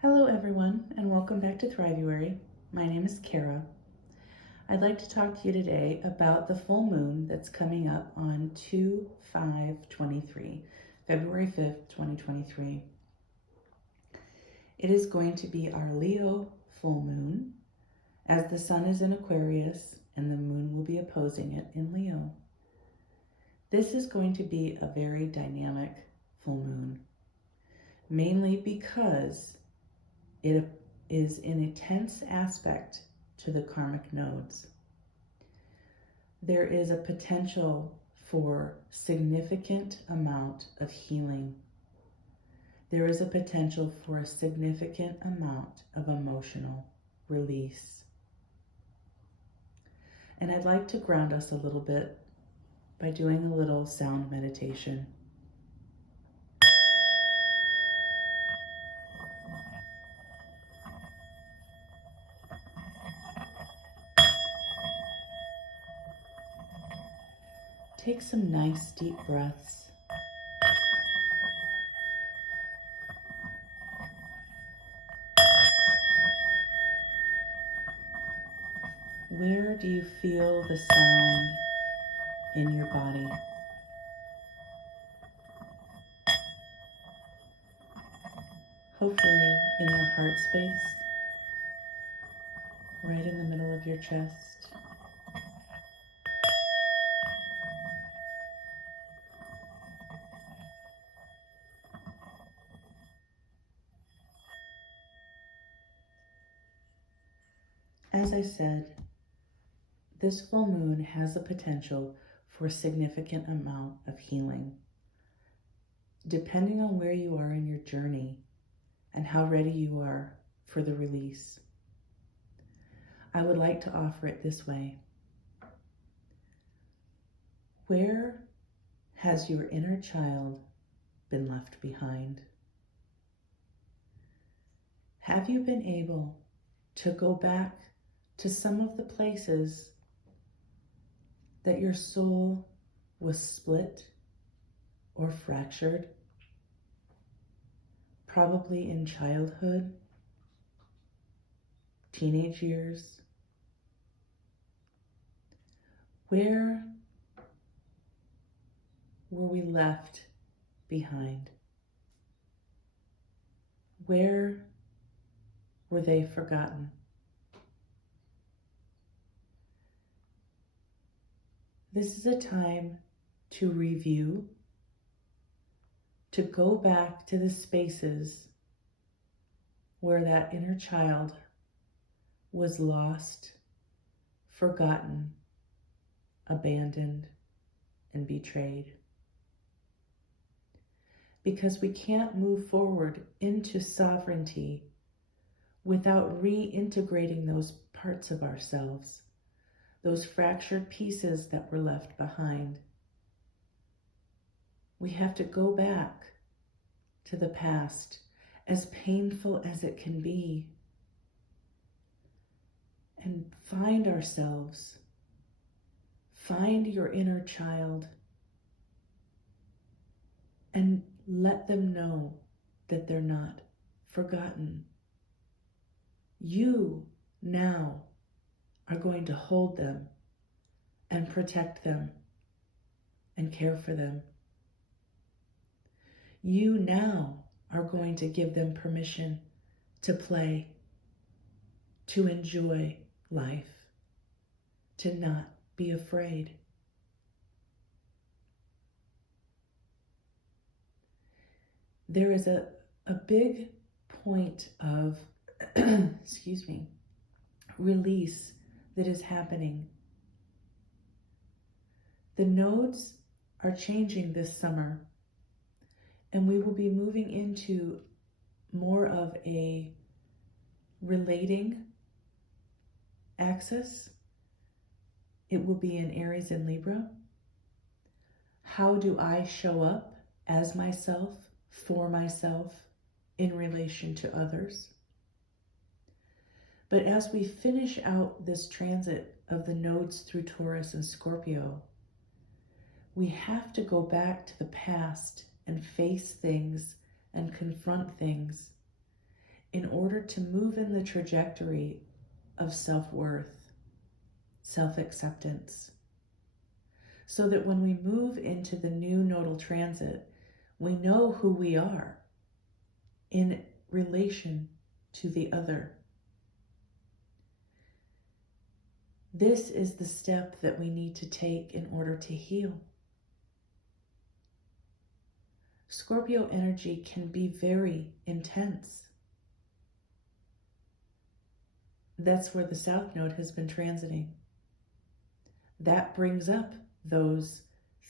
Hello everyone, and welcome back to Thrivuary. My name is Kara. I'd like to talk to you today about the full moon that's coming up on 2/5/23, February 5th, 2023. It is going to be our Leo full moon, as the sun is in Aquarius and the moon will be opposing it in Leo. This is going to be a very dynamic full moon, mainly because it is in a tense aspect to the karmic nodes. There is a potential for significant amount of healing. There is a potential for a significant amount of emotional release. And I'd like to ground us a little bit by doing a little sound meditation. Take some nice deep breaths. Where do you feel the sound in your body? Hopefully in your heart space, right in the middle of your chest. As I said, this full moon has a potential for a significant amount of healing. Depending on where you are in your journey and how ready you are for the release, I would like to offer it this way. Where has your inner child been left behind? Have you been able to go back to some of the places that your soul was split or fractured? Probably in childhood, teenage years. Where were we left behind? Where were they forgotten? This is a time to review, to go back to the spaces where that inner child was lost, forgotten, abandoned, and betrayed. Because we can't move forward into sovereignty without reintegrating those parts of ourselves, those fractured pieces that were left behind. We have to go back to the past, as painful as it can be, and find ourselves. Find your inner child and let them know that they're not forgotten. You now are going to hold them and protect them and care for them. You now are going to give them permission to play, to enjoy life, to not be afraid. There is a big point of, release that is happening. The nodes are changing this summer, and we will be moving into more of a relating axis. It will be in Aries and Libra. How do I show up as myself, for myself, in relation to others? But as we finish out this transit of the nodes through Taurus and Scorpio, we have to go back to the past and face things and confront things in order to move in the trajectory of self-worth, self-acceptance, so that when we move into the new nodal transit, we know who we are in relation to the other. This is the step that we need to take in order to heal. Scorpio energy can be very intense. That's where the South Node has been transiting. That brings up those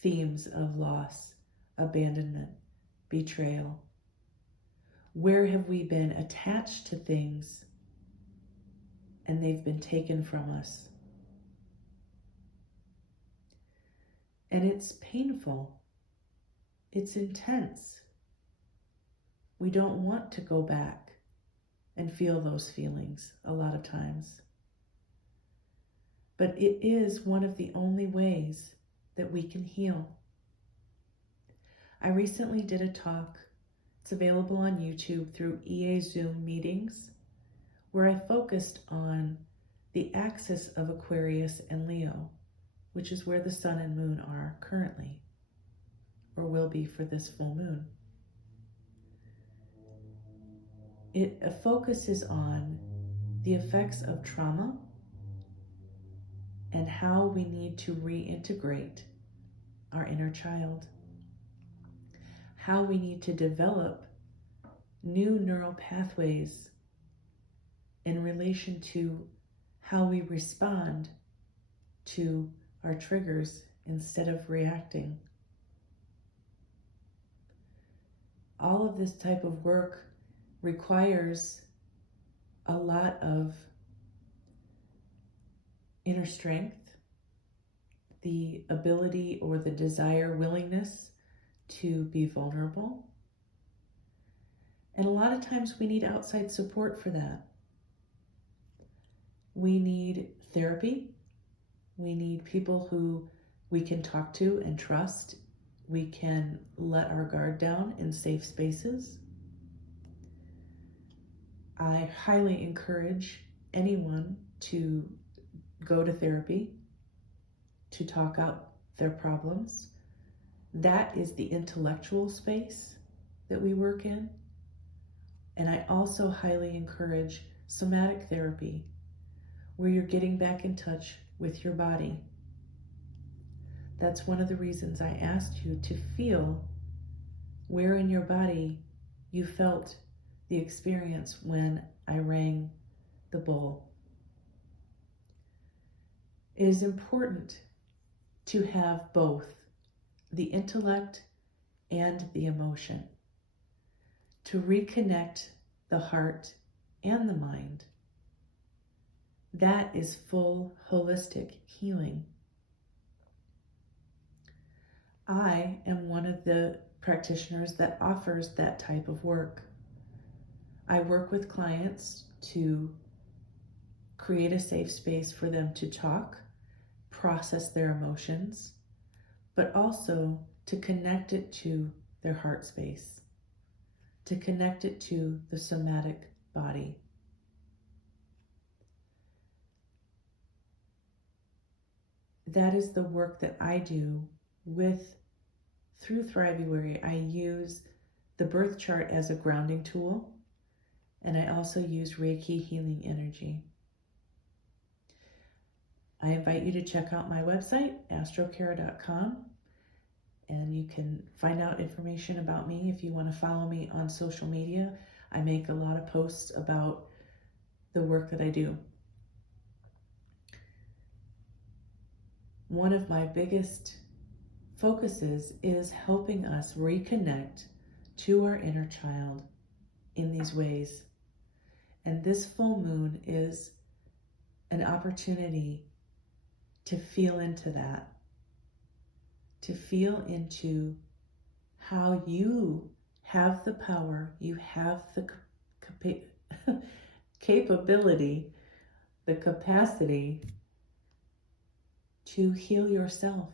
themes of loss, abandonment, betrayal. Where have we been attached to things and they've been taken from us? And it's painful. It's intense. We don't want to go back and feel those feelings a lot of times. But it is one of the only ways that we can heal. I recently did a talk. It's available on YouTube through EA Zoom meetings, where I focused on the axis of Aquarius and Leo, which is where the sun and moon are currently, or will be for this full moon. It focuses on the effects of trauma and how we need to reintegrate our inner child, how we need to develop new neural pathways in relation to how we respond to our triggers instead of reacting. All of this type of work requires a lot of inner strength, the ability or the desire, willingness to be vulnerable. And a lot of times we need outside support for that. We need therapy. We need people who we can talk to and trust. We can let our guard down in safe spaces. I highly encourage anyone to go to therapy, to talk out their problems. That is the intellectual space that we work in. And I also highly encourage somatic therapy, where you're getting back in touch with your body. That's one of the reasons I asked you to feel where in your body you felt the experience when I rang the bowl. It is important to have both the intellect and the emotion, to reconnect the heart and the mind. That is full holistic healing. I am one of the practitioners that offers that type of work. I work with clients to create a safe space for them to talk, process their emotions, but also to connect it to their heart space, to connect it to the somatic body. That is the work that I do through Thriveywary. I use the birth chart as a grounding tool, and I also use Reiki healing energy. I invite you to check out my website, astrocare.com, and you can find out information about me if you want to follow me on social media. I make a lot of posts about the work that I do. One of my biggest focuses is helping us reconnect to our inner child in these ways. And this full moon is an opportunity to feel into that, to feel into how you have the power, you have the capability, the capacity to heal yourself.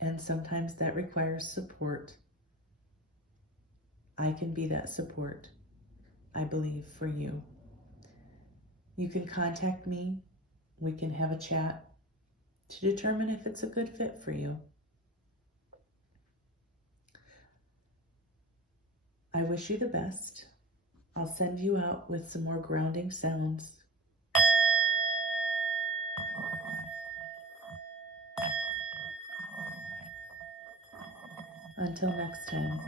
And sometimes that requires support. I can be that support, I believe, for you. You can contact me. We can have a chat to determine if it's a good fit for you. I wish you the best. I'll send you out with some more grounding sounds. Until next time.